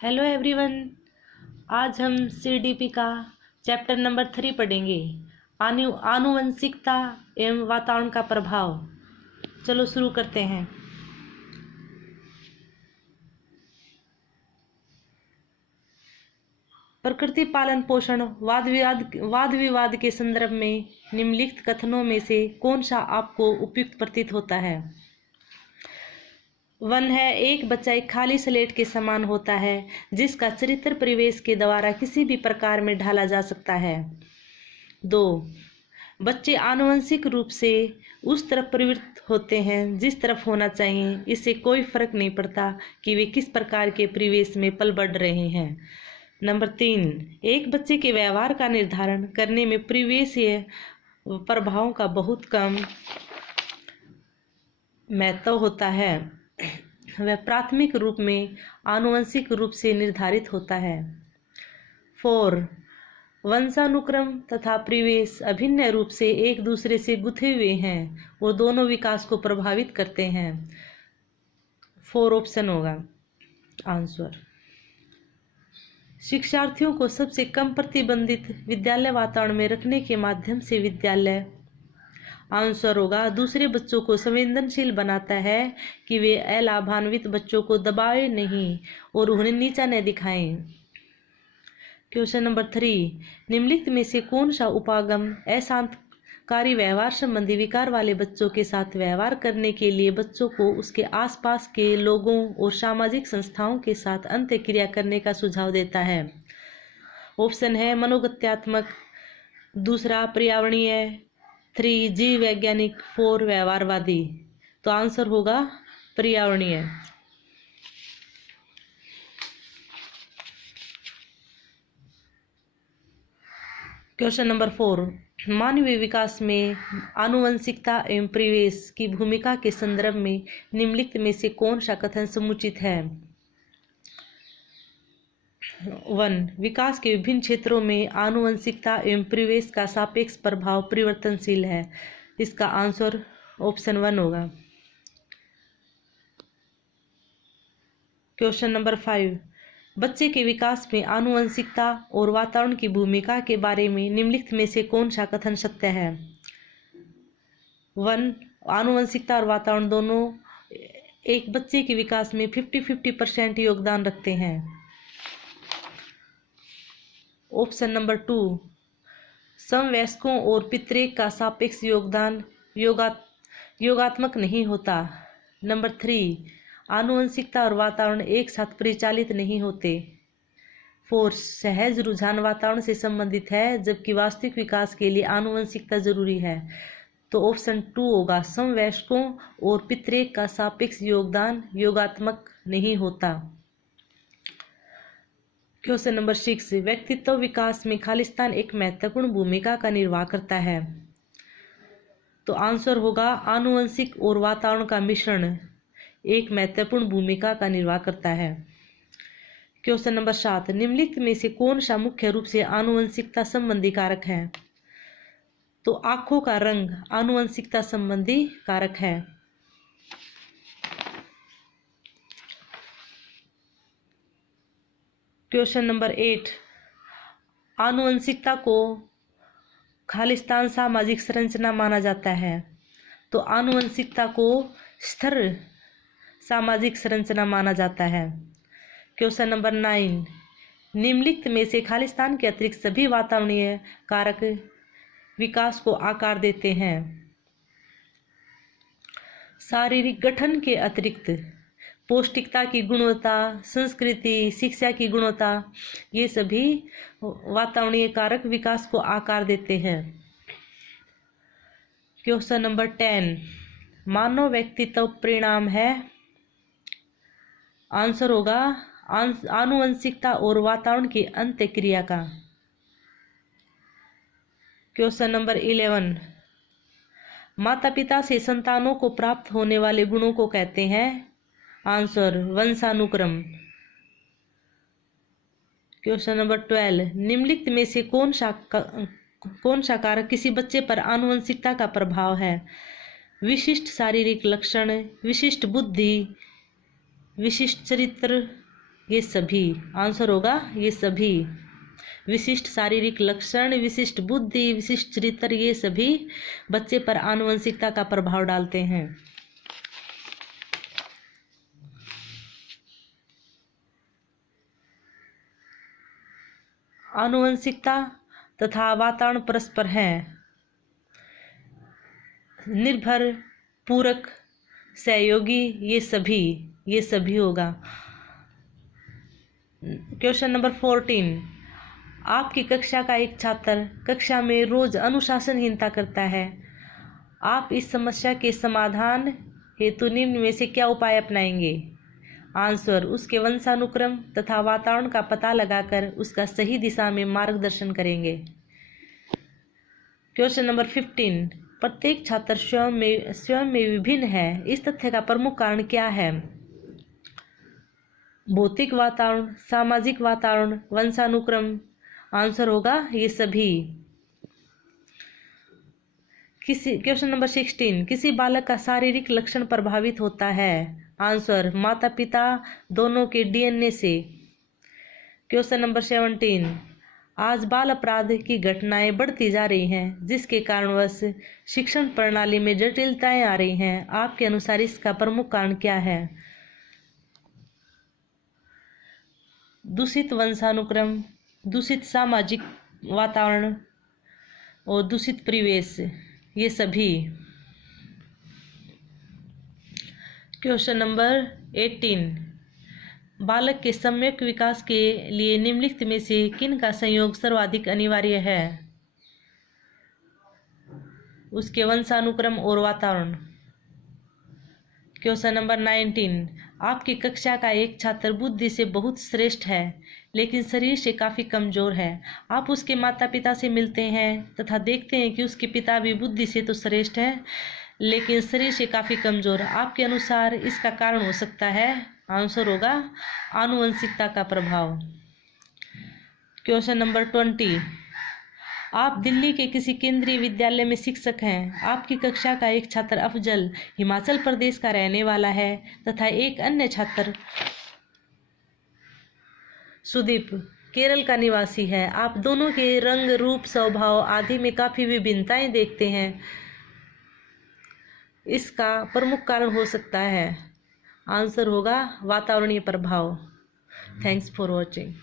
Hello everyone. आज हम CDP का चैप्टर नंबर 3 पढ़ेंगे, आनुवंशिकता एवं वातावरण का प्रभाव। चलो शुरू करते हैं। प्रकृति पालन पोषण वाद विवाद के संदर्भ में निम्नलिखित कथनों में से कौन सा आपको उपयुक्त प्रतीत होता है? वन है, एक बच्चा एक खाली स्लेट के समान होता है जिसका चरित्र परिवेश के द्वारा किसी भी प्रकार में ढाला जा सकता है। 2, बच्चे आनुवंशिक रूप से उस तरफ प्रवृत्त होते हैं जिस तरफ होना चाहिए। इससे कोई फर्क नहीं पड़ता कि वे किस प्रकार के परिवेश में पल बढ़ रहे हैं। नंबर 3, एक बच्चे के व्यवहार का निर्धारण करने में परिवेशीय प्रभावों का बहुत कम महत्व होता है। वह प्राथमिक रूप में आनुवंशिक रूप से निर्धारित होता है। 4, वंशानुक्रम तथा परिवेश अभिन्न रूप से एक दूसरे से गुथे हुए हैं और दोनों विकास को प्रभावित करते हैं। 4 ऑप्शन होगा आंसर। शिक्षार्थियों को सबसे कम प्रतिबंधित विद्यालय वातावरण में रखने के माध्यम से विद्यालय आंसर होगा दूसरे बच्चों को संवेदनशील बनाता है कि वे अलाभान्वित बच्चों को दबाए नहीं और उन्हें नीचा न दिखाएं। क्वेश्चन नंबर 3, निम्नलिखित में से कौन सा उपागम अशांतकारी व्यवहार संबंधी विकार वाले बच्चों के साथ व्यवहार करने के लिए बच्चों को उसके आसपास के लोगों और सामाजिक संस्थाओं के साथ अंतःक्रिया करने का सुझाव देता है? ऑप्शन है मनोगत्यात्मक, दूसरा पर्यावरणीय, 3 जीव वैज्ञानिक, 4 व्यवहारवादी। तो आंसर होगा पर्यावरणीय। क्वेश्चन नंबर 4, मानवीय विकास में आनुवंशिकता एवं परिवेश की भूमिका के संदर्भ में निम्नलिखित में से कौन सा कथन समुचित है? 1, विकास के विभिन्न क्षेत्रों में आनुवंशिकता एवं परिवेश का सापेक्ष प्रभाव परिवर्तनशील है। इसका आंसर ऑप्शन 1 होगा। क्वेश्चन नंबर 5, बच्चे के विकास में आनुवंशिकता और वातावरण की भूमिका के बारे में निम्नलिखित में से कौन सा कथन सत्य है? 1, आनुवंशिकता और वातावरण दोनों एक बच्चे के विकास में 50-50% योगदान रखते हैं। ऑप्शन नंबर 2, समवयस्कों और पितरेक का सापेक्ष योगदान योगात्मक नहीं होता। नंबर 3, आनुवंशिकता और वातावरण एक साथ परिचालित नहीं होते। 4, सहज रुझान वातावरण से संबंधित है जबकि वास्तविक विकास के लिए आनुवंशिकता जरूरी है। तो ऑप्शन 2 होगा, समवयस्कों और पितरेक का सापेक्ष योगदान योगात्मक नहीं होता। क्वेश्चन नंबर 6, व्यक्तित्व विकास में खालिस्तान एक महत्वपूर्ण भूमिका का निर्वाह करता है। तो आंसर होगा आनुवंशिक और वातावरण का मिश्रण एक महत्वपूर्ण भूमिका का निर्वाह करता है। क्वेश्चन नंबर 7, निम्नलिखित में से कौन सा मुख्य रूप से आनुवंशिकता संबंधी कारक है? तो आंखों का रंग आनुवंशिकता संबंधी कारक है। क्वेश्चन नंबर 8, आनुवंशिकता को खालिस्तान सामाजिक संरचना माना जाता है। तो आनुवंशिकता को स्थिर सामाजिक संरचना माना जाता है। क्वेश्चन नंबर 9, निम्नलिखित में से खालिस्तान के अतिरिक्त सभी वातावरणीय कारक विकास को आकार देते हैं। शारीरिक गठन के अतिरिक्त पौष्टिकता की गुणवत्ता, संस्कृति, शिक्षा की गुणवत्ता, ये सभी वातावरणीय कारक विकास को आकार देते हैं। क्वेश्चन नंबर 10, मानव व्यक्तित्व परिणाम है। आंसर होगा आनुवंशिकता और वातावरण की अंतःक्रिया का। क्वेश्चन नंबर 11, माता पिता से संतानों को प्राप्त होने वाले गुणों को कहते हैं। आंसर वंशानुक्रम। क्वेश्चन नंबर 12, निम्नलिखित में से कौन सा कारक किसी बच्चे पर आनुवंशिकता का प्रभाव है? विशिष्ट शारीरिक लक्षण, विशिष्ट बुद्धि, विशिष्ट चरित्र, ये सभी। आंसर होगा ये सभी। विशिष्ट शारीरिक लक्षण, विशिष्ट बुद्धि, विशिष्ट चरित्र, ये सभी बच्चे पर आनुवंशिकता का प्रभाव डालते हैं। आनुवंशिकता तथा वातावरण परस्पर हैं, निर्भर, पूरक, सहयोगी, ये सभी होगा। क्वेश्चन नंबर 14, आपकी कक्षा का एक छात्र कक्षा में रोज अनुशासनहीनता करता है। आप इस समस्या के समाधान हेतु निम्न में से क्या उपाय अपनाएंगे? आंसर, उसके वंशानुक्रम तथा वातावरण का पता लगाकर उसका सही दिशा में मार्गदर्शन करेंगे। क्वेश्चन नंबर 15, प्रत्येक छात्र स्वयं में विभिन्न है, इस तथ्य का प्रमुख कारण क्या है? भौतिक वातावरण, सामाजिक वातावरण, वंशानुक्रम। आंसर होगा ये सभी। क्वेश्चन नंबर 16, किसी बालक का शारीरिक लक्षण प्रभावित होता है? आंसर, माता पिता दोनों के डीएनए से। क्वेश्चन नंबर 17, आज बाल अपराध की घटनाएं बढ़ती जा रही हैं, जिसके कारणवश शिक्षण प्रणाली में जटिलताएं आ रही हैं। आपके अनुसार इसका प्रमुख कारण क्या है? दूषित वंशानुक्रम, दूषित सामाजिक वातावरण और दूषित परिवेश, ये सभी। क्वेश्चन नंबर 18, बालक के सम्यक विकास के लिए निम्नलिखित में से किन का संयोग सर्वाधिक अनिवार्य है? उसके वंशानुक्रम और वातावरण। क्वेश्चन नंबर 19, आपकी कक्षा का एक छात्र बुद्धि से बहुत श्रेष्ठ है, लेकिन शरीर से काफ़ी कमज़ोर है। आप उसके माता पिता से मिलते हैं तथा देखते हैं कि उसके पिता भी बुद्धि से तो श्रेष्ठ है, लेकिन शरीर से काफ़ी कमज़ोर। आपके अनुसार इसका कारण हो सकता है? आंसर होगा आनुवंशिकता का प्रभाव। क्वेश्चन नंबर 20, आप दिल्ली के किसी केंद्रीय विद्यालय में शिक्षक हैं। आपकी कक्षा का एक छात्र अफजल हिमाचल प्रदेश का रहने वाला है तथा एक अन्य छात्र सुदीप केरल का निवासी है। आप दोनों के रंग, रूप, स्वभाव आदि में काफ़ी विभिन्नताएं देखते हैं। इसका प्रमुख कारण हो सकता है? आंसर होगा वातावरणीय प्रभाव। Thanks for watching.